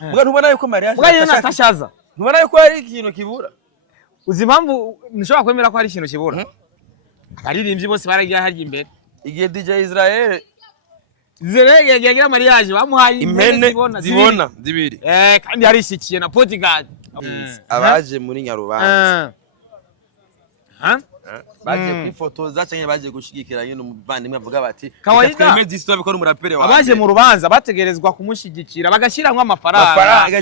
Mbwa ntubona yuko mariage Natashaza ntubona yuko hari ikintu kibura uzi impamvu nishobora kwemera ko hari ikintu kibura abaririmbyi bose baragiye harya imbere igihe DJ Israel yagira mariage bamuhaye impene zibona zibiri kandi yarishikiye na Portugal abaje muri Nyarubanza baje kwifotoza cyangwa baje gushigikira nyine umuvandimwe avuga bati twemeze isto bikora umurapere wawe abaje mu rubanza bategerezwa kumushigikira bagashiramwe amafaranga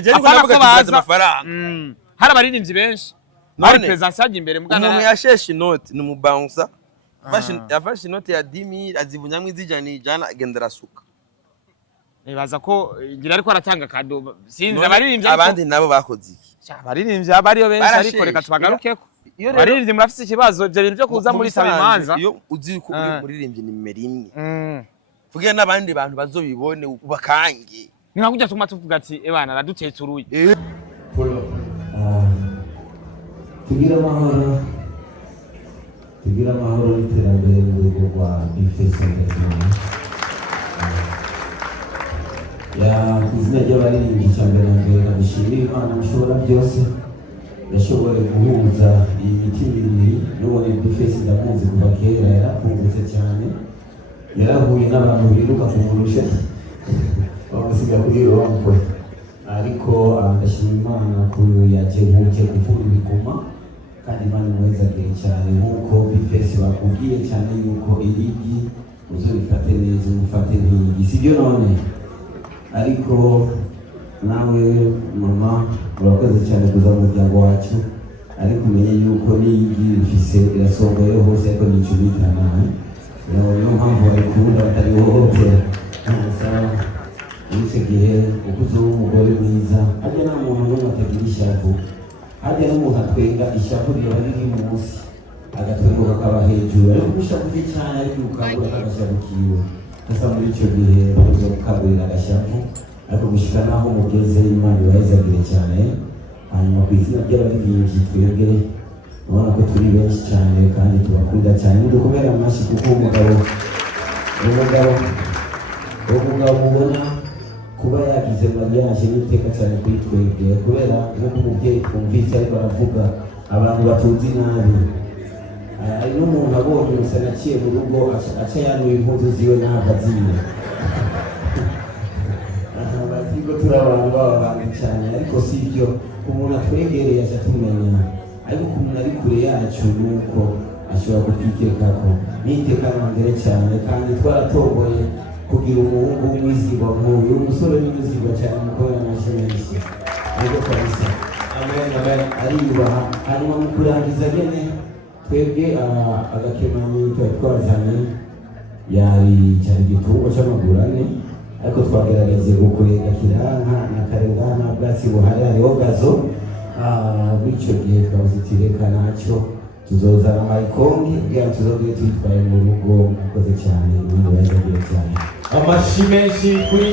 hari abaririmbyi benshi hari presence yaje imbere mugana umuntu yasheshe inoti ni umubouncer yafashe inoti ya 10000 azivunyamwe zijana agendera suka nibaza ko ngira ariko aratanga kado sinzi abaririmbyi abandi nabo bakoze iki abaririmbyi abariyo benshi ariko reka tubagarukeko baririmbyi murafite ikibazo byo bintu byo kuza muri sabimanza iyo uzi ko uri muririmbyi nimero 1 vuga n'abandi bantu bazobibone bakange ninka kujya tuma tuvuga ati ebana radutetse uruye tugira amahoro n'iterambere mu rugo rwa Bifesa ya izina ry'abaririmbyi cyambere mbere ndashimira Imana mushobora byose yashoboye guhuza iyi mitima ibiri n'ubundi Bifesa ndakunze kuva kera yarafungutse cyane yarahuye n'abantu biruka kumurusha bamusiga kuri rompo ariko ndashima Imana ko yajehuke kuvura ibikoma kandi Imana mwezagire cyane nk'uko Bifesa bakubwiye cyane yuko irigi uzobifate neza umufate nk'igi sibyo none ariko nawe mama urakoze cyane kuza mu muryango wacu ariko umenye yuko n'igi bifise irasongoye hose ariko nicubitana niyo mpamvu barikunda batarihohotera icyo gihe ukuze w'umugore mwiza hajya nta muntu n'umwe atagira ishavu hajya n'umuntu atwenga ishavu riba riri munsi agatwenguka akaba hejuru ariko ushavuye cyane ariko ukabura n'agashavu kiwe gusa muri icyo gihe uza gukangurira agashavu ariko gushika naho mugeze Imana ibayizagire cyane hanyuma ku izina ry'abaririmbyi twebwe ubona ko turi benshi cyane kandi tubakunda cyane mudukomere amashyi kuko umugabo mubona kuba yagize mariage n'iteka cyane kuri twebwe kubera nk'uko umubyeyi twumvise ariko aravuga abantu batunze nabi hari n'umuntu abonye gusa naciye mu rugo aca yanuye impuzu ziwe n'ahagaziye batiko turi abantu b'abantu cyane ariko si ibyo umuntu atwegereye aca tumenya ariko umuntu ari kure yacu nuko ashobora kutwitekako n'itekano mbere cyane kandi twaratomboye kugira umuhungu w'umwizigwa nk'uyu umusore w'umwizigwa cyane mukorera amashimensi ariko kabisa amen ariyubaha hanyuma mu kurangiza nyene twebwe agakemanyi twazanye yari cyane igitungwa cy'amaguru ane ariko twagerageze gukurega kiranka na karengana bwatsi buhari hariho gazo bityo gihe twazitireka nacyo tuzozana mayikongi kugira tuzogere tuyitwaye mu rugo mwakoze cyane ibintu bazagira cyane amashi menshi kuri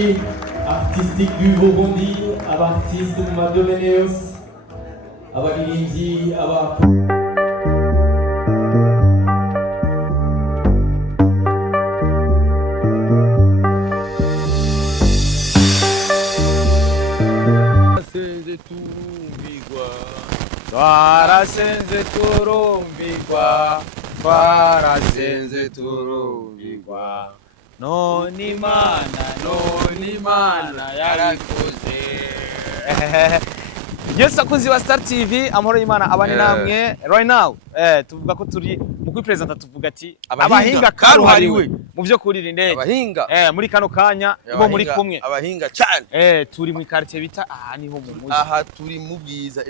artistique du Burundi abartiste mu madomene yose abaririmbyi twarasenze turumbirwa none Imana yarikoze Yes akunzi wa Star TV amahoro y'Imana abane namwe right now tuvuga ko turi mu kwipresenta tuvuga ati abahinga karuhariwe mu byo kurira indege abahinga muri kano kanya ibo muri kumwe abahinga cyane turi mu quartier bita aha niho mu muji aha turi mu bwiza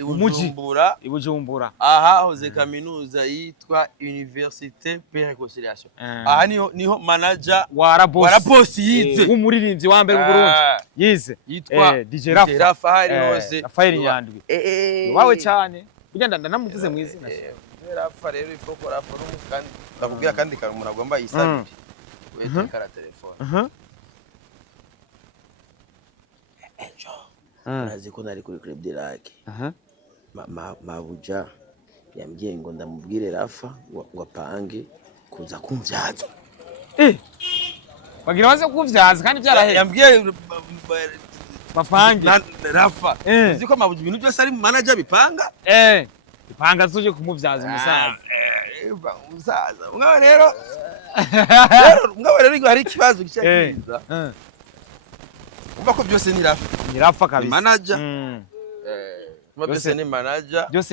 ibujumbura aha hoze kaminuza yitwa Université Paix Réconciliation aha niho manager wa Rabos yize umuririmbyi wa mbere mu Burundi yize yitwa DJ Rafa hari hose Rafael Nyandwi wawe cyane kugenda ndanamuvuze mu izina Rafa rero ifoko Rafa n'umukandi ndakubwira kandi umuntu agomba yisabire wewe kara telefone nazi ko nari kuri Club de Lac mabuja yambwiye ngo ndamubwire Rafa ngo apange kuza kumvyaza bagira baze kuvyaza kandi byaraheze yambwiye bapange Rafa uzi ko mabuja ibintu byose ari manager bipanga bipanga tuje kumuvyaza umusaza mugabo rero hari ikibazo gicakiza umva ko byose ni Rafa kabisa manager byose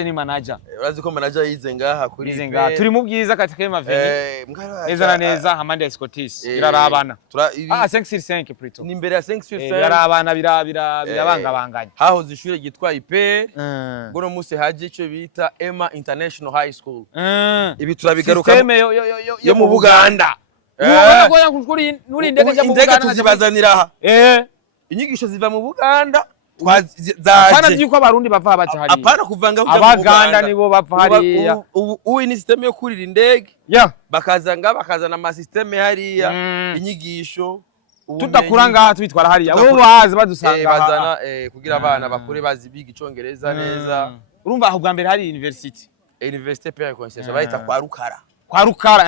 ni manager urazi ko manager yize ngaha kuri yize ngaha turi mu bwiza katika maveni neza na neza Hamande ya Scottis irarabana 5/5 plutôt ni imbere ya 5/5 irarabana birabangabanganya hahoze ishure gitwa IP gono musi haje ico bita Emma International High School ibi turabigaruka systeme yo mu Buganda ubona ko nuri ndege mu Buganda tuzibazanira aha inyigisho ziva mu Buganda apana byuko abarundi bava baca hari apana kuvanga abaganda nibo bava hariya ubu ni systeme yo kurira indege bakazana ama systeme hariya inyigisho tudakura ngaha twitwara hariya bo bazi badusanga bazana kugira abana bakure bazi biga icongereza neza urumva aho bwa mbere hari university Père Concession bayita kwa Rukara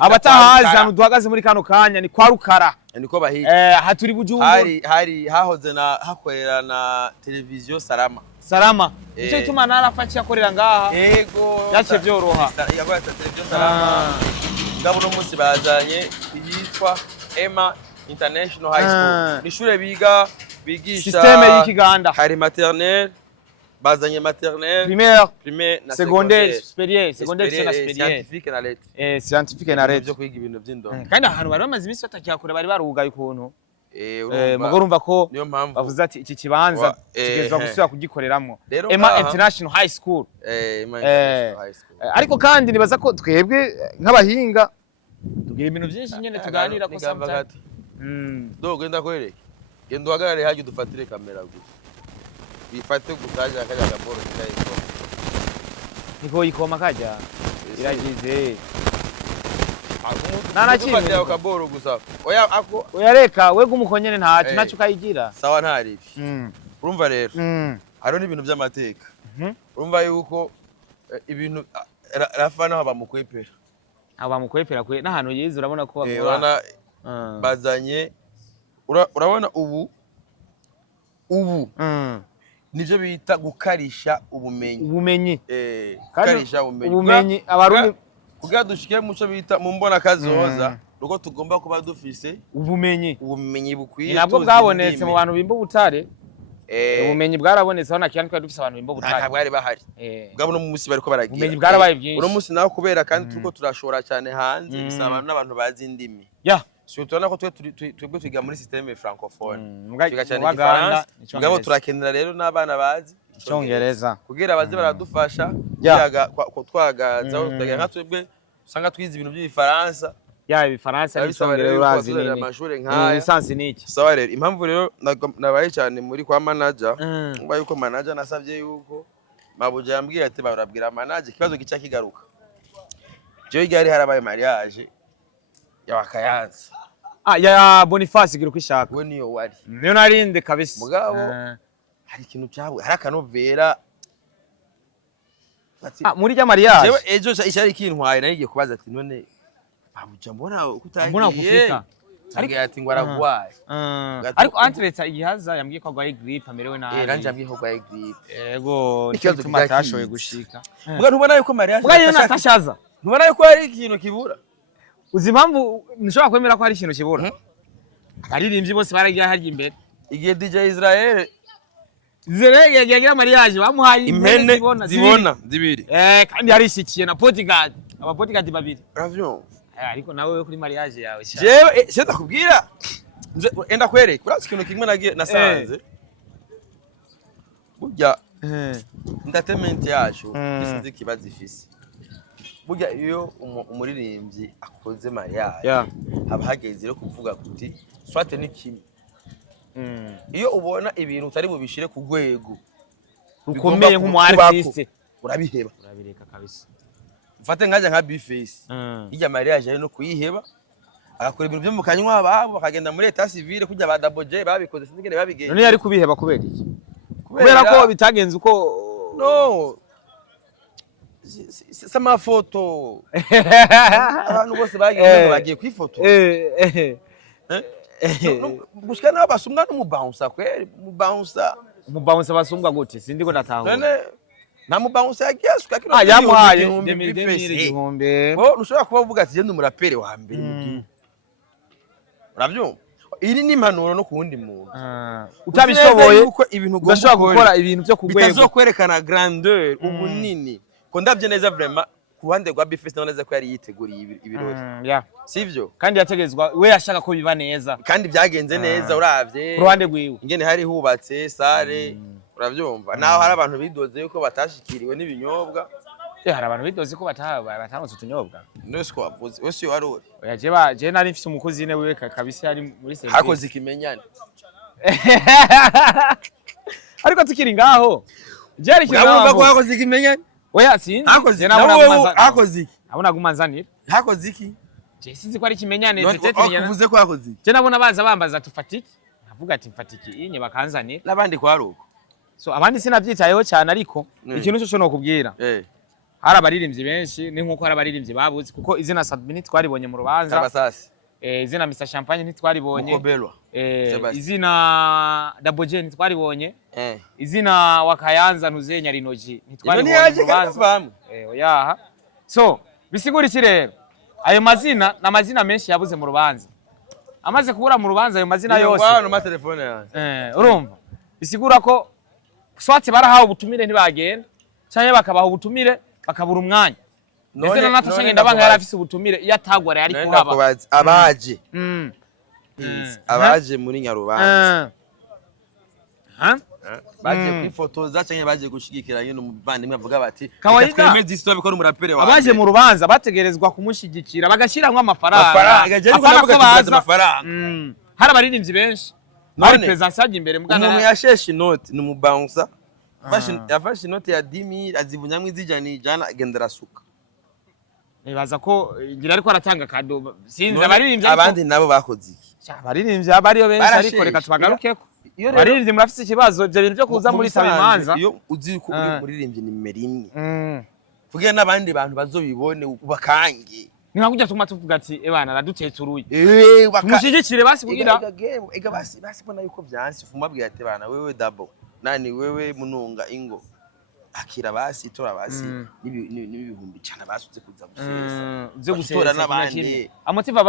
abatahazi hano duhagaze muri kano kanya ni kwa Rukara niko bahiga haturi Bujumbura hari hahoze na hakorera na televiziyo Salama icyo ituma narafasha akorera ngaha yego yace byoroha yakorera televiziyo Salama ngabo no musi bazanye yitwa Emma International High School nishure bigisha systeme y'ikiganda hari maternelle bazanye maternelle primaire na secondaire supérieur scientifique na lettre scientifique na lettre byo kwiga ibintu by'indongo kandi ahantu bari bamaze iminsi batakiyakora bari barugaye ukuntu mugorumva ko bavuze ati iki kibanza kigezwa gusubira kugikoreramwo Emma International High School ariko kandi nibaza ko twebwe nk'abahinga tugira ibintu byinshi nyene tuganira ko sometimes dogo genda kwereke genda uhagarare haje dufatire kamera gusa bifate gutaja akaja kaboro kayiko niko yikoma kaja iragize nana kimwe dufate kaboro gusa oya reka we gumukonyene ntacu kayigira sawa ntari urumva rero haro n'ibintu by'amateka urumva yuko ibintu Rafa naho bamukwepera kwe n'ahantu yize urabona ko urabona bazanye urabona ubu nivyo bita gukarisha ubumenyi gukarisha ubumenyi abarundi kugira dushike muco bita mu mbona kazoza ruko tugomba kuba dufise ubumenyi bukwiye nabwo bwabonetse mu bantu bimba butare ubumenyi bwarabonetse aho nakiyani twari dufise abantu bimba butare ntabwo bari bahari bwabo no mu musi bariko baragira ubumenyi bwarabaye byinshi uno musi naho kubera kandi tuko turashora cyane hanze bisaba n'abantu bazi indimi tubona ko twebwe twiga muri systeme francophone twiga cyane igifaransa mugabo turakenera rero n'abana bazi icongereza kugira baze baradufasha twagaza tutagira nka twebwe usanga twize ibintu by'igifaransa ibifaransa n'icongereza urazi nini lisansi niki sawa rero impamvu rero nabaye cyane muri kwa manager mba yuko manager nasabye yuko mabuja yambwiye ati barabwira manager kibazo gica kigaruka je igari harabaye mariage yawakayanza ya Boniface gira kwishaka we niyo wari niyo narinde kabisa mugabo hari ikintu cyawe hari akanovera muri rya mariage jewe ejo ishari kintwaye narigiye kubaza ati none babuja mbona kufika ariko ati ngo aragwaye ariko antreta igihaza yambwiye ko agwaye grippe amerewe nabi ranje yambwiye ko agwaye grippe yego ikibazo tumatashoye gushika muga ntubona yuko mariage muga yona natashaza ntubona yuko hari ikintu kibura uzi impamvu nishobora kwemera ko hari ikintu kibura abaririmbyi bose baragiye harya imbere igihe DJ Israel yagira mariage bamuhaye impene zibona zibiri kandi yarishikiye na bodyguard aba bodyguard babiri ravyo ariko nawe kuri mariage yawe jewe se ndakubwira enda kwereka urazi ikintu kimwe nagiye nasanze burya entertainment yacu isinzi kibazo ifise burya iyo umuririmbyi akoze mariage haba hageze rero kuvuga kuti swate ni kimwe iyo ubona ibintu utari bubishire ku rwego rukomeye nk'umu artiste urabiheba urabireka kabisa mfate nkaje nka Bface ijya mariage ari no kuyiheba agakora ibintu byo mu kanywa babo bakagenda muri etat civile kujya ba Double J babikoze sinigere babigenza none yari kubiheba kubera iki kubera ko bitagenze uko no sama foto abantu bose bagiye kwifoto gushika naho basumwa n'umubouncer kweri umubouncer basumbwa gute sindiko ndatahura nta mubouncer yagiye asuka kino yamuhaye 2000 bo ushobora kuba uvuga ati genda umuraperi wa mbere mu gihugu urabyumva iri ni impanuro no kuwundi muntu utabishoboye ugashobora gukora ibintu byo kugwego bitazokwerekana grandeur ubunini ko ndavye neza vraiment ku ruhande rwa Bifest neza ko yari yiteguriye ibirori sivyo kandi yategezwa we yashaka ko biba neza kandi byagenze neza uravye ku ruhande rwiwe ingene hari hubatse sare uravyumva naho hari abantu bidoze yuko batashikiriwe n'ibinyobwa hari abantu bidoze ko batamutse utunyobwa nose ko wavuze wese wari uri je nari mfise umukozi ine wewe kabisa ari muri service hakoze ikimenyane ariko tukiri ngaho je ari kintu ko hakoze ikimenyane oya sinzi je nabona hakoze iki abona gumanzanira hakoze iki je sinzi ko ari kimenyane uvuze ko hakoze iki je nabona baza bambaza tufatiki navuga ati mfatiki inye bakanzanira nabandi ko haruko so abandi sinavyitayeho cyane ariko ikintu cyo no kubwira hari abaririmbyi benshi ni nkuko hari abaririmbyi babuze kuko izina Sadbini twaribonye mu rubanza abasasi izina Mr Champagne ntitwaribonye Mukobelwa izina Daboje ntitwaribonye izina Wakayanza Ntuzenya Rinoji ntitwaribonye mu rubanza oyaha so bisigura iki rero ayo mazina n'amazina menshi yabuze mu rubanza amaze kubura mu rubanza ayo mazina yose ngwano ma telefone yanjye urumva bisigura ko swati barahawe ubutumire ntibagenda cyane bakabaha ubutumire bakabura umwanya ndetse na Natasha Ngendabanga yari afise ubutumire iyo atagwara yari kuhaba abaje muri Nyarubanza baje kwifotoza cyane baje gushigikira nyine umuvandimwe avuga bati twemeze isi tubikora umurapere wawe abaje mu rubanza bategerezwa kumushigikira bagashiramwe amafaranga hari abaririmbyi benshi hari presence yaje imbere mugana umuntu yasheshe inoti ni umubouncer yafashe inoti ya 10000 azivunyamwe izijana agendera suka nibaza ko ngira ariko aratanga kado sinzi abaririmbyi abandi nabo bakoze iki abaririmbyi abariyo benshi ariko reka tubagarukeko abaririmbyi murafise ikibazo ibyo bintu byo kuza muri sabimanza iyo uzi ko uri muririmbyi nimero 1 vuga n'abandi bantu bazobibone bakange ninka kujya tuma tuvuga ati ebana radutetse uruye tumushyigikire basi kugira ega basi bona yuko byansi fuma bwira ati bana wewe double nani wewe mununga ingo akira basi tora basi n'ibihumbi cyane basutse kuza gutora n'abandi amotive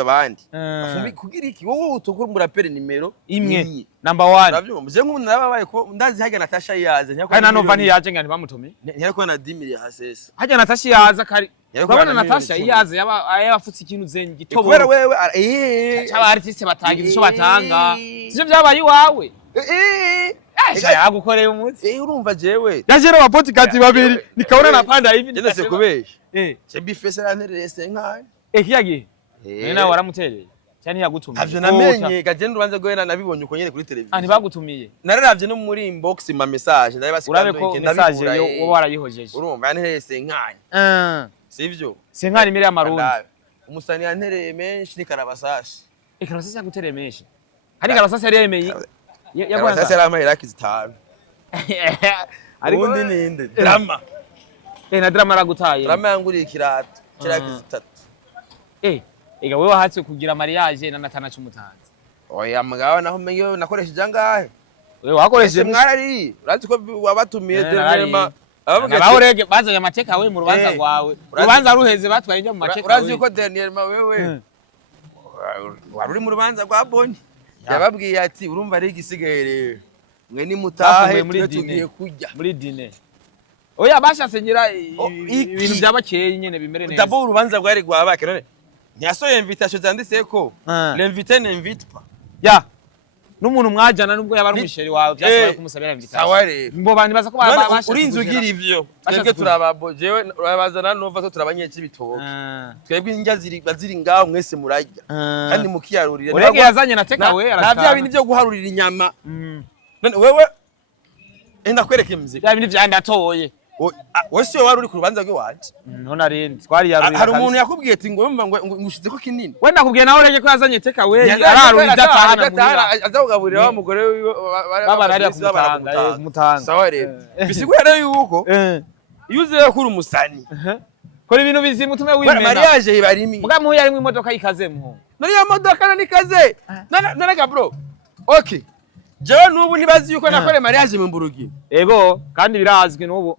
abandi afumbi kugira iki wowe utokura umuraperi nimero 1 number 1 urabyumva je nk'umuntu nababaye ko ndazi hajya Natasha yaze kandi nanova ntiyaje ngani bamutume ntiyako na 10000 hasese hajya Natasha yaza kari urabona Natasha yaze yabafutse ikintu zenye gitobo kubera wewe cyaba artiste batagize ico batanga sivyo byabaye iwawe yagukoreye umunsi urumva jewe yajero wa podcast babiri nikaona napanda hivi ndetse kubesha Bifest ranterese nkaye kiyagi nena waramutereye cyane yagutumiye avyo namenye gagenda ubanze gohera nabibonye uko nyene kuri televiziyo ntibagutumiye nararavye no muri inbox ma message ndaye urabe ko message yo wowe warayihojeje urumva yanterese nkaye sivyo senkani imbere y'amarundi umusani yantereye menshi ni Karabasasi Karabasasi yagutereye menshi hari Karabasasi yari yemeye Karabasasi yari amahera kizitanu ubundi ninde drama na drama aragutaye drama yanguriye ikirato kirakizitatu ega wewe wahatse kugira mariage na Natana cyumutanzi oya mugabo naho menye nakoresheje angahe wewe wakoresheje mwarari urazi ko wabatumiye derema abahorege bazanye amateka we mu rubanza rwawe rubanza ruheze batwaye njya mu mateka urazi ko Daniel ma wewe wari mu rubanza rwa Boni yababwiye ati urumva ari igisigaye rero mwe ni mutahe tugiye kujya muri dine oya bashatse ngira ibintu byabakeye nyene bimere neza dabo urubanza rwari rwabake none ntiyasoye invitation zanditse ko l'invité n'invite pas ya n'umuntu mwajana nubwo yaba ari umusheri wawe byasaba kumusabira invitation sawa rero mbo bandi baza ko bashatse urinze ugira ivyo twebwe turababo jewe urabazana nova ko turabanyeki bitoke twebwe injya ziri ngaho mwese murajya kandi mukiyarurira urege yazanye na teka we arashaka nta bya bintu byo guharurira inyama none wewe enda kwereke muziki bya bintu vyandatoye wese wari uri ku rubanza rwe waje none arindi twari yarurira hari umuntu yakubwiye ati ngo yumva ngo ngushize ko kinini we ndakubwiye nawe urege ko yazanye teka we ararurira datahana muhira azakugaburira wa mugore babarariya kumutanga sawa rero bisigura rero yuko yuze kuri umusani kora ibintu bizimu tume wimena mariage ibarimi muga muya ari mu imodoka ikazemo nari ya modoka nikaze naraga bro okay jewe nubu ntibazi yuko nakore mariage mu Mburugi ego kandi birazwi nubu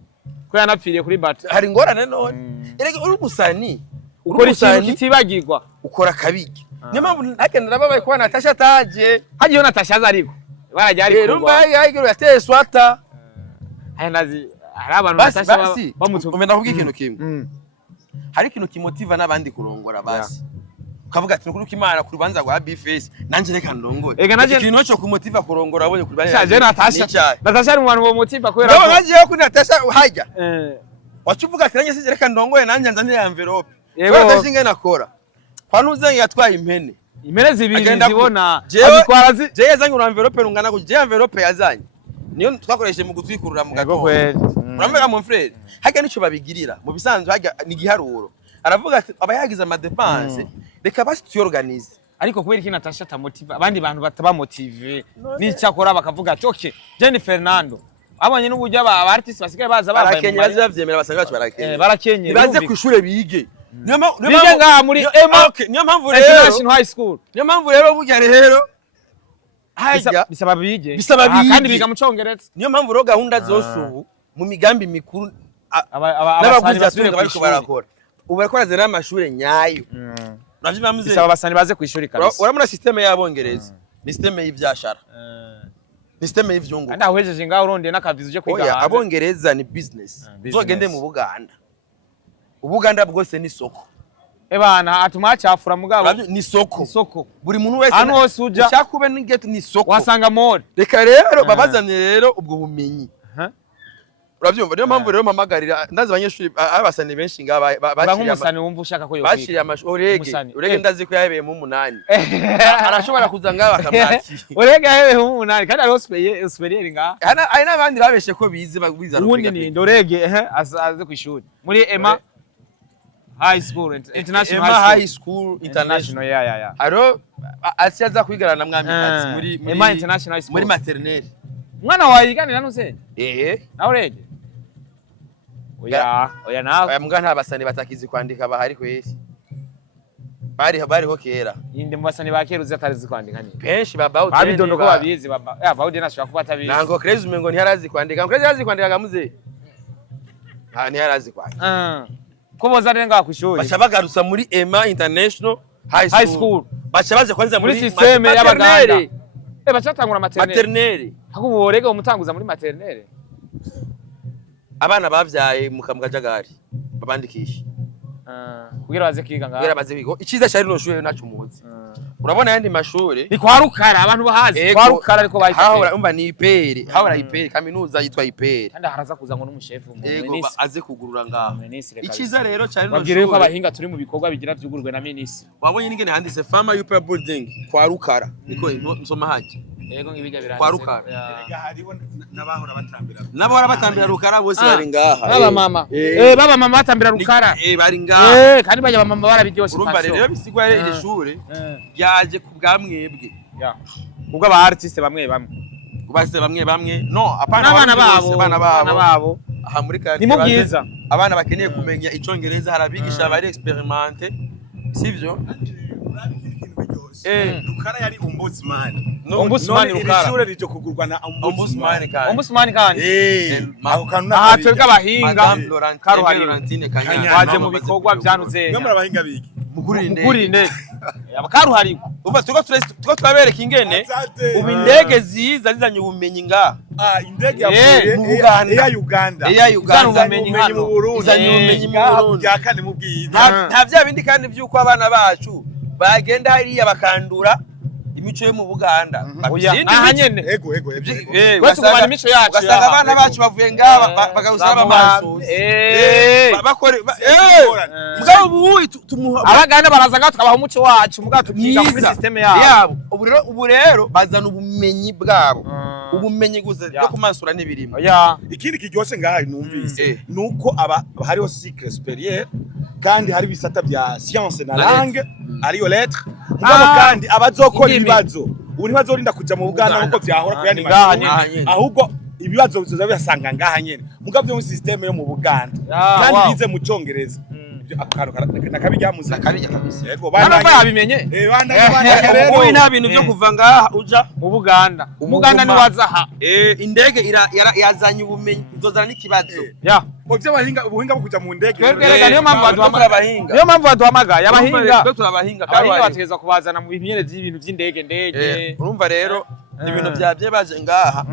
ko yanapfiriye kuri bata hari ngorane none erega uri musani ukora ikintu kitibagirwa ukora kabigi niyo mpamvu hakenera babaye kuba Natasha ataje hagiye Natasha azariko barajya ari rero mbaye yagiro yateye swata aya nazi hari abantu Natasha bamutumye umenda kuvuga ikintu kimwe hari ikintu kimotiva n'abandi kurongora basi ukavuga ati nuko Imana kuri banza gwa B-face nanje reka ndongore ikintu cyo kumotiva kurongora abonye kuri bari yaje Natasha ari mu bantu bo motiva kwera ko naje yo kuri Natasha hajya wacuvuga ati nanje reka ndongore nanje nzanire envelope Natasha ingene nakora kwa nuzenye yatwaye impene zibiri zibona azitwara je yazanye envelope rungana ku je envelope yazanye niyo twakoresheje mu gutwikurura mu gato uramega mon frère hajya nico babigirira mu bisanzwe hajya ni giharuro aravuga ati abayagize ama dépenses reka basi tuyorganize ariko kubera iki Natasha tamotiva abandi bantu bataba motive n'icyakora bakavuga ati okay Jenny Fernando abanye n'uburyo aba artist basigaye baza babaye barakenya bavyemera basanga bacu barakenye baze ku ishure bige niyo ngaha muri Emma niyo mpamvu rero International High School niyo mpamvu rero burya rero bisaba bige kandi biga mu Congereza niyo mpamvu rero gahunda zose ubu mu migambi mikuru n'abaguzi batunga bariko barakora ubu barakora zera amashure nyayo bisaba abasani baze ku ishuri kabisa uramuna systeme y'abongereza ni systeme y'ivyashara ni systeme y'ivyungu anda hwejeje ngaho urondeye n'akavizo uje kwiga hanze abongereza ni business uzogende mu Buganda bwose ni soko ebana atuma cyafura mugabo ni soko buri muntu wese hano hose uja cyakube ni get ni soko wasanga mode reka rero babazanye rero ubwo bumenyi uravyumva niyo mpamvu rero mpamagarira ndazi abanyeshuri abasani benshi ngaba nk'umusani wumva ushaka ko yokwika bashiriye urege ndazi ko yahebeye mu 8 arashobora kuza ngaba akamwaki urege yahebeye mu 8 kandi ari superieur ngaha ari n'abandi babeshe ko bize bagwiza ubundi ni ndorege aze ku ishuri muri Emma High School International ya aro asiaza kwigana mwami katsi muri Emma International School muri maternelle mwana wayiganira nuse na urege oya nawe mbwa nta basani batakizi kwandika bahari kwese bariho kera inde mu basani bakeruze atarizi kwandika ni benshi baba babidondo ko babizi baba bawude nashaka kuba atabizi nango Crazy umengo ntiharazi kwandika Crazy yarazi kwandika gamuze ntiharazi kwandika ko boza renga ku ishuri bacha bagarutsa muri Emma International High School bacha baje kwanza muri systeme y'abaganda bacha tangura maternelle hakubo rega umutanguza muri maternelle abana bavyaye mukamugajagari babandikisha kugira baze kiga ngaho kugira baze bigo iciza cyari no shure nacu muzi urabona yandi mashure ni kwa Rukara abantu bahazi kwa Rukara ariko bahise hahora umva ni IPR hahora IPR kaminuza yitwa IPR kandi haraza kuza ngo n'umushefu mu ministre aze kugurura ngaho iciza rero cyari no shure ko abahinga turi mu bikorwa bigira byugurwe na ministre wabonye ningene handitse Farmer UP building kwa Rukara niko nsoma haje yego ngibiga biranditse kwa Rukara erega hariho nabahora batambira Rukara bose bari ngaha baba mama batambira Rukara bari ngaha kandi bajya mama barabiryoshe urumva rero bisigwa iri shure yaje kubwa mwebwe ubwo aba artiste bamwe kubase bamwe no apana abana babo aha muri kandi ni mubwiza abana bakeneye kumenya icongereza harabigisha bari experimente sivyo Rukara yari ombudsman Rukara ishure rije kugurwa na ombudsman kandi aho kanuna ahatwe abahinga Laurentine Kanyana waje mu bikorwa byanuze ngamara abahinga biki mugurinde abakaruhari uva tuko twabereka ingene ubu indege ziza zizanye ubumenyi nga indege yavuye mu Uganda ubumenyi mu Burundi izanye ubumenyi mu Burundi ya kane mu bwiza nta bya bindi kandi byuko abana bacu bagenda hariya bakandura imico yo mu Buganda aha nyene ego tugumana imico yacu ugasanga abana bacu bavuye ngaba bagusaba amaso bakore mugabo tumuha abaganda baraza ngaho tukabaha umuco wacu mugabo tukiga muri systeme yabo ubu rero bazana ubumenyi bwabo ubumenyi gusa byo kumansura n'ibirimo ikindi kiryoshe ngaha numvise nuko hariho cycle supérieur kandi hari bisata bya science na langue ariyo lettre mugabo kandi abazokora ibibazo ubu ntibazorinda kuja mu Buganda nkuko vyahora ku yandi mashuri ahubwo ibibazo bizoza byasanga ngaha nyene mugabo byo mu systeme yo mu Buganda kandi bize mu Congereza akantu nakabijyamuze nakabijya kabisa yego hano mva yabimenye bandanye rero ubu nta bintu byo kuva ngaha uja mu Buganda Umuganda ni wazaha indege yazanye ubumenyi izozana n'ikibazo ya mu by'abahinga ubuhinga bwo kujya mu ndege niyo mpamvu baduhamagaye abahinga turabahinga abahinga bategeza kubazana mu bimenyere by'ibintu by'indege urumva rero ibintu byabye baje ngaha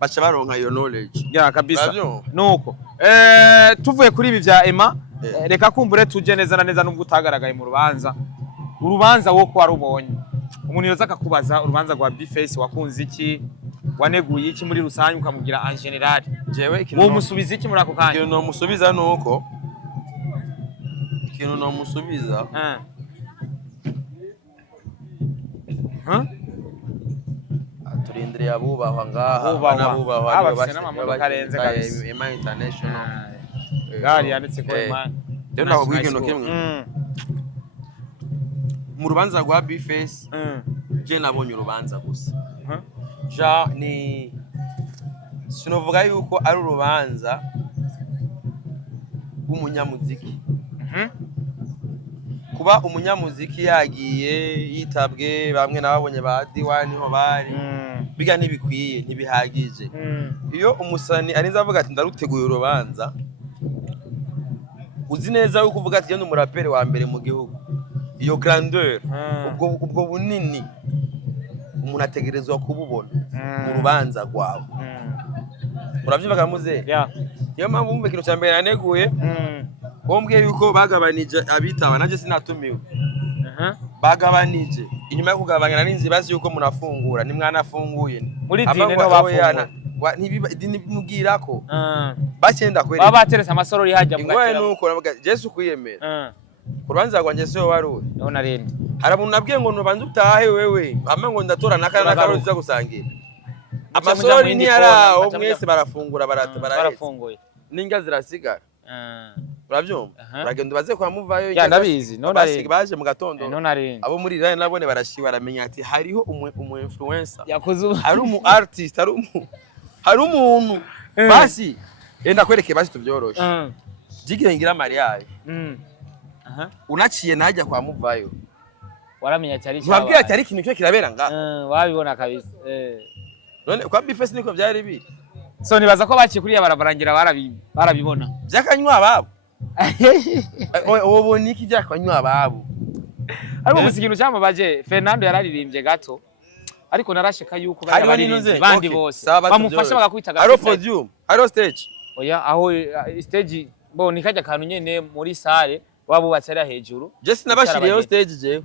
bacha baronka iyo knowledge ya kabisa nuko tuvuye kuri ibi bya Emma reka kumbure tuje neza na neza nubwo utagaragaye mu urubanza wo ko warubonye umuntu yoza akakubaza urubanza rwa Bface wakunze iki waneguye iki muri rusange ukamubwira en general jewe ikintu musubiza iki muri ako kanya ikintu no musubiza nuko ikintu no musubiza turindire abubahwa ngaha abubahwa abafite n'amamodoka arenze kabisa Emma International gari yanditse ko Emma rero naho bw'ikintu kimwe mu rubanza rwa Bface je nabonye urubanza gusa ja ni sinovuga yuko ari urubanza rw'umunyamuziki kuba umunyamuziki yagiye yitabwe bamwe nababonye ba D1 niho bari biga ntibikwiye ntibihagije iyo umusani arinze avuga ati ndaruteguye urubanza uzi neza yuko uvuga ati genda umuraperi wa mbere mu gihugu iyo grandeur ubwo bunini umuntu ategerezwa kububona mu rubanza rwawe uravyumva kamuze niyo mpamvu umve ikintu cya mbere naneguye bombwiye yuko bagabanije abitaba naje sinatumiwe bagabanije inyuma yo kugabanya n'inzi bazi yuko munafungura nimwanafunguye muri dine no bafungura ntibimubwira ko bacyenda kwere baba bateretse amasoro hajya mu gatera nuko navuga Yesu kwiyemera kurubanza rwanjye se waruri none arende haramuntu nabwiye ngo nubanze utahe wewe hama ngo ndatora nakana nakaroza gusangira amasoro ni yaraho mwese barafungura barafunguye ninga zirasigara uravyumva uragenda baze kwa muvayo ya ndabizi none arende baje mu gatondo none arende abo muri rane nabone barashi baramenya ati hariho umu influencer yakoze hari umu artist hari umuntu basi enda kwereke basi tuvyoroshe jigire ngira mariage unaciye najya kwa muvayo waramenya cyari cyaba wabwiye ati ari ikintu cyo kirabera nga wabibona kabisa none kwa Bface niko byari bi so nibaza ko baciye kuri barabarangira barabibona byakanywa ababo ubu niki byakanywa ababo ariko gusa ikintu cyamabaje Fernando yararirimbye gato ariko narasheka yuko bari bandi bose bamufasha bagakwita gato aro podium aro stage oya aho stage bo nikajya kantu nyene muri salle wabubatse ari hejuru just nabashiriyeho stage je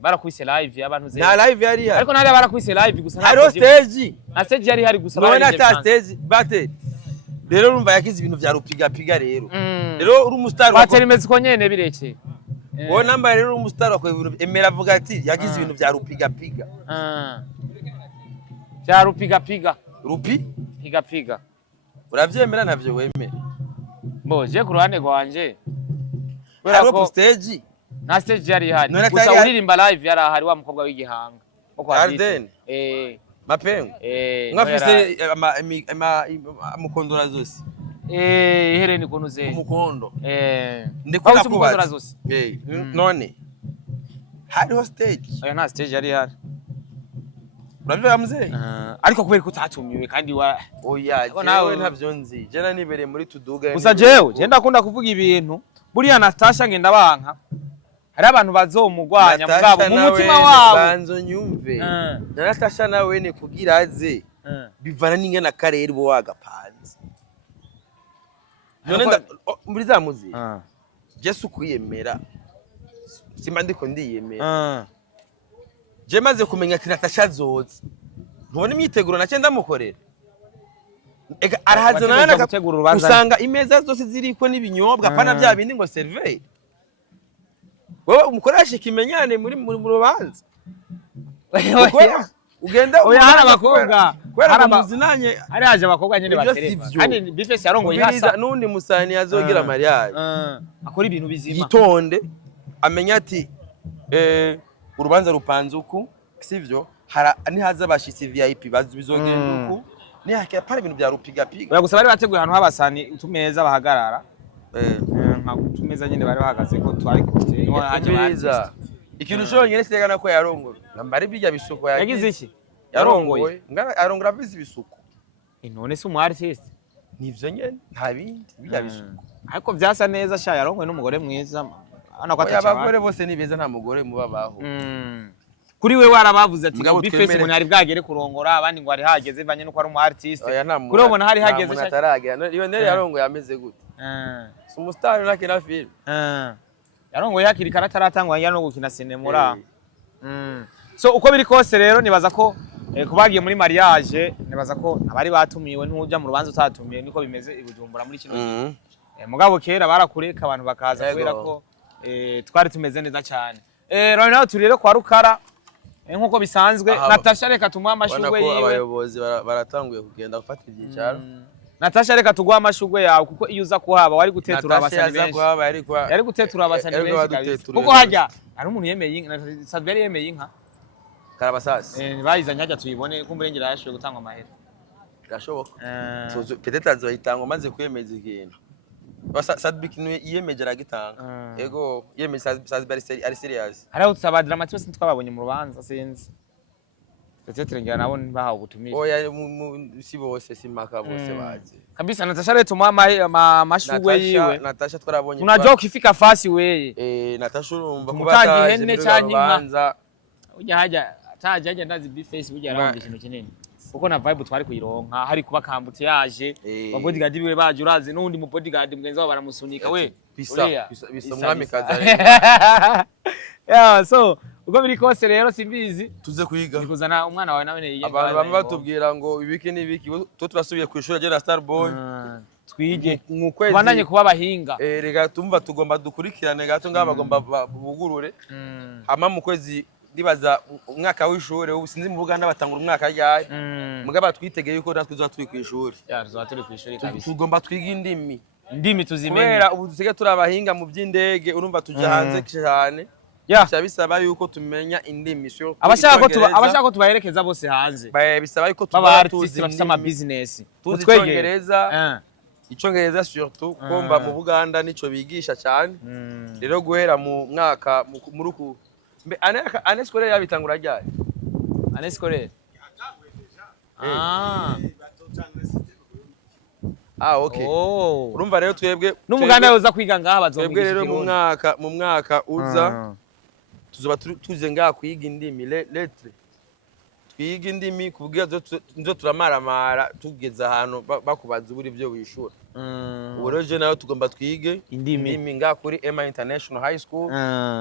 barakwise live abantu ze na live yari hari ariko nari barakwise live gusa aro stage na stage yari hari gusa bari na stage bate rero urumva yakize ibintu vya rupiga rero rero uri umustar batera imeze ko nyene bireke wowe namba rero uri umustar wakwe ibintu emera avuga ati yakize ibintu vya rupiga vya rupiga piga uravyemera navyo wemera boje ku ruhande rwanje Haro stage na stage yari hari gusa uririmba live yari hari wa mukobwa w'igihanga uko Arden mapengo ngafise mukondora zose ihereni kunuze umukondo ndikora kumukondora zose none hariho stage oya nta stage yari hari uravyumva muzee ariko kubera ko utatumiwe kandi oya jewe ntavyo nzi jena nibereye muri tuduga gusa jewe je ndakunda kuvuga ibintu buriya Natasha ngenda banka hari abantu bazomugwanya mugabo mu mutima wabo banzo nyumve Natasha nawe ne kugira aze bivana ninge na karere bo wagapanze none muri za muzi Yesu kwiyemera simba ndiko ndiyemera je maze kumenya ati Natasha zoze ntubona imyiteguro nace ndamukorera arahazana usanga imeza zose ziriko n'ibinyobwa pana bya bindi ngo serve wowe umukoresha kimenyane muri rubanza ugenda oya hari abakobwa kwera muzinanye hari haje abakobwa nyene batereva kandi Bface yarongoye hasa nundi musani azogira mariage akora ibintu bizima yitonde amenya ati urubanza rupanze uku sivyo nihaza abashitsi VIP bizogenda uku ni hakira para ibintu bya rupiga oya gusa bari bateguye ahantu habasani utumeza bahagarara nka tumeza nyine bari bahagaze ko twari kote niho haje Umviriza. Ikintu cyonyine sitegana ko yarongora nambari bijya bisuko yagize iki yarongoye ngana arongora abizi bisuko none se umu artist nivyo nyene nta bindi bijya bisuko ariko byasa neza sha yarongoye n'umugore mwiza hano ko atacha abagore bose ni beza nta mugore mubabaho kuri we warabavuze ati bifese umuntu ari bwagere kurongora abandi ngo ari hageze banye nuko ari umu artist kuri ubona hari hageze sha ataragera iyo nere yarongoye ameze gute umustar nakina film yarongoye hakiri karatatangwa ya no gukina sinema so uko biri kose rero nibaza ko kubagiye muri mariage nibaza ko abari batumiwe ntuja mu rubanza utatumiye niko bimeze ibujumbura muri kino mugabo kera barakureka abantu bakaza kubera ko twari tumeze neza cyane rero turi rero kwa Rukara nkuko bisanzwe Natasha reka tumuha amashugwe yiwe abayobozi baratanguye kugenda gufata ibyicaro Natasha reka tuguha amashugwe yawe kuko iyo uza kuhaba wari gutetura abasani benshi yari gutetura abasani benshi kuko hajya ari umuntu yemeye inka Sadberi yemeye inka Karabasasi bayizanye hajya tuyibone kumburengera yashoye gutanga amahera gashoboka peut-être azoyitanga maze kwemeza ikintu Sadbiki yiyemeje aragitanga ego yiyemeje Sadberi ari serious hariho tusabadira amatwe twababonye mu rubanza sinzi peut-être ngira nabo bahawe ubutumire oya si bose si maka bose baje kabisa Natasha rero tumuha amashugwe yiwe Natasha twarabonye unajua ukifika fasi weye Natasha urumva kuba ataje muri rubanza ujya hajya ataje ndazi bface ujya aronga ikintu kinini uko na vibe twari kuyironka hari kuba kambutse yaje ba bodyguard biwe baje urazi nundi mu bodyguard mgenzi wabo baramusunika we bisa umwami kaza yeah so uko biri kose rero simbizi tuze kuyiga kuzana umwana wawe nawe yiye abantu bamwe batubwira ngo ibiki n'ibiki to turasubiye ku ishuri rya Starboy twige mu kwezi bandanye kuba bahinga rega tumva tugomba dukurikirane gato ngaba bagomba bugurure ama mu kwezi ndibaza umwaka w'ishuri ubu sinzi mu Buganda batangura umwaka ryari mugaba twitegeye yuko natwe tuza turi ku ishuri tuza turi ku ishuri kabisa tugomba twiga indimi tuzimenye kubera ubu dusige turabahinga mu by'indege urumva tuja hanze cyane bisaba yuko tumenya indimi abashaka ko tubaherekeza bose hanze bisaba yuko tuba tuzi bafite ama business tuzi Icyongereza surtout komba mu Buganda nico bigisha cyane rero guhera mu mwaka muruku ane scolaire yabitangura ryari ane scolaire okay urumva rero twebwe n'umuganda yoza kwiga ngaha bazomwigisha twebwe rero mu mwaka uza tuzoba tuze ngaha kwiga indimi lettre twiga indimi kubwira nzo turamaramara tugeza ahantu bakubaza uburi byo wishura uburoje nayo tugomba twige indimi ngaha kuri Emma International High School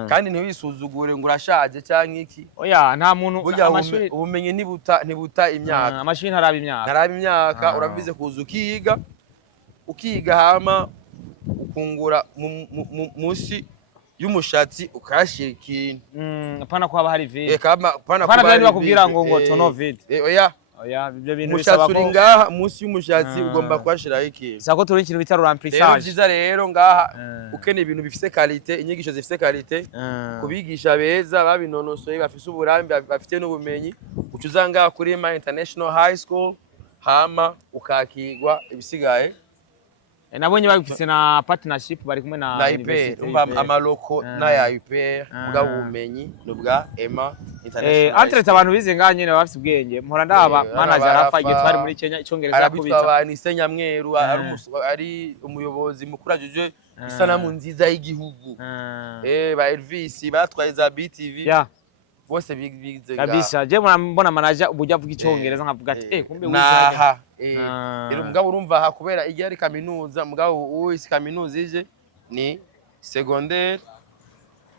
kandi ntiwisuzugure ngo urashaje cyangwa iki oya nta muntu amashuri ubumenye ntibuta imyaka amashuri ntaraba imyaka urabize kuza ukiga hama ukungura musi y'umushatsi ukashira ikintu apana ko haba hari vide apana ko bari bakubwira ngo tono vide oya ibyo bintu bisaba ko ngaha musi y'umushatsi ugomba kwashiraho ikintu sako turi ikintu bita remplissage byiza rero ngaha ukene ibintu bifise qualité inyigisho zifise qualité kubigisha beza babinonosoye bafise uburambe bafite n'ubumenyi ucuzanga kuri Emma International High School hama ukakigwa ibisigaye nabonye babifise na partnership bari kumwe na university amaloko na ya UPR bwa bumenyi no bwa Emma International entre abantu bize nganye bafite ubwenge mpora ndaba manager afagiye twari muri Kenya Icyongereza kubita abantu Senyamweru ari umuyobozi mukuru ajuje isanamu nziza y'igihugu ba Elvis batwaye za BTV bose bigize kabisa je mbona manager ubujya avuga Icyongereza nkavuga ati kumbe wizaje rero mugabo urumva ha kubera igihe ari kaminuza mugabo uwisi kaminuza ije ni secondaire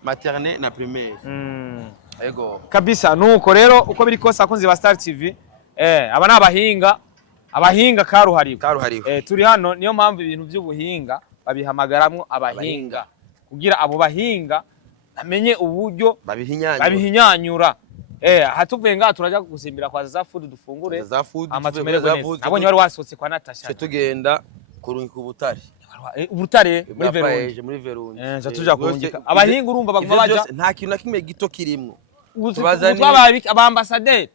maternelle na primaire ego kabisa nuko rero uko biri kose akunzi ba Star TV aba abahinga karuhariwe turi hano niyo mpamvu ibintu by'ubuhinga babihamagaramwo abahinga kugira abo bahinga amenye uburyo babihinyanyura hatuvuye ngaha turaja gusimbira kwa za food dufungure amatumere neza nabonye wari wasotse kwa Natasha tugenda kurungika ubutare muri Verungi tuja kurungika abahinga urumva baguma baja nta kintu na kimwe gito kirimwo abambasaderi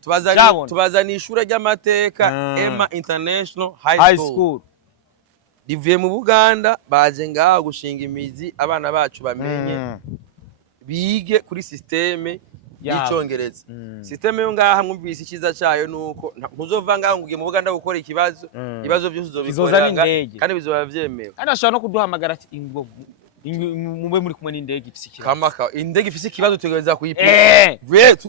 tubazana ishuri ry'amateka Emma International High School rivuye mu Buganda baje ngaho gushinga imizi abana bacu bamenye bige kuri systeme y'icongereza. Systeme yo ngaha mwumvise ikiza cyayo nuko ntuzova ngaho ngugiye mu Buganda gukora ibibazo byose uzobikorera kandi bizoba vyemewe. Kandi ashobora no kuduhamagara ati ingo mube muri kumwe n'indege ifise ikibazo. Kamaka indege ifise ikibazo tugereza kuyipima.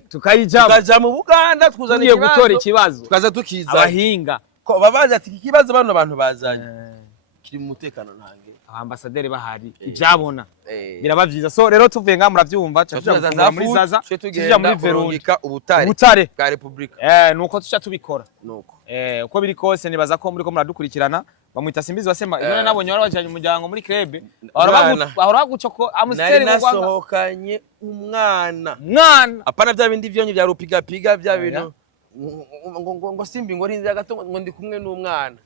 Tukayijamo. Tukaja mu Buganda tukuzana gutora ikibazo. Tukaza tukiza. Abahinga. Ko babaje ati ikibazo bano bantu bazanye. Kiri mu mutekano ntange. Abambasaderi bahari ivyabona. Biraba vyiza. So rero tuvuye nga muravyumva cyangwa muri Zaza. Tujya muri Veronica ubutare bwa Republika. Nuko tuca tubikora. Nuko. Uko biri kose nibaza ko muri ko muradukurikirana. Bamwita Simbizi wasema ibone nabonye barabajanye umuryango muri club ahora gucoko Amsteri nasohokanye umwana apana bya bindi vyonye bya rupiga piga bya bintu ngo Simbi ngo rinzi gato ngo ndi kumwe n'umwana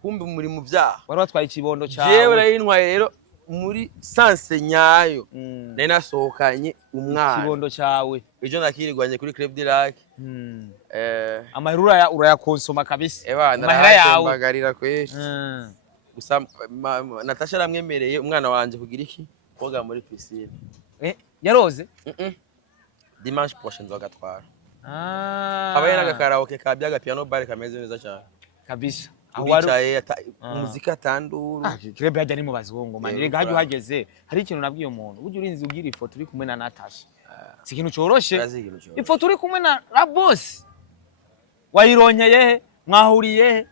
kumbe muri mu byaha wari watwaye ikibondo cyawe jewe rayintwaye rero muri sanse nyayo nari nasohokanye umwana ikibondo cyawe ejo nakirigwanye kuri Club de Lac amahera urayakonsoma kabisa amahera yawe bagarira kweri gusa Natasha aramwemereye umwana wanje kugira iki koga muri piscine yaroze dimanche prochain nzogatwara habaye n'agakaraoke ka byaga piano bar kameze neza cyane kabisa aho wicaye umuzika tanduru Club yajya ni mu bazungu mani rega hajye uhageze hari ikintu nabwiye umuntu ujye urinzi ugira ifoto uri kumwe na Natasha si ikintu coroshe ifoto uri kumwe na boss wayironkeye mwahuriye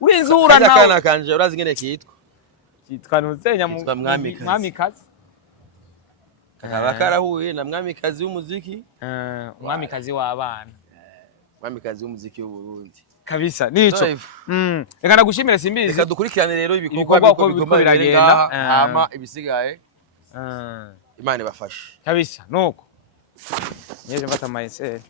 urinzi uhura nawe kana kanje urazi ngene kitwa nuzenya mwamikazi kakaba karahuye na mwamikazi w'umuziki mwamikazi w'abana mwamikazi w'umuziki w'u Burundi kabisa nico reka nagushimire Simbizi reka dukurikirane rero ibikorwa uko biragenda hama ibisigaye Imana ibafashe kabisa nuko nyeje mfata maese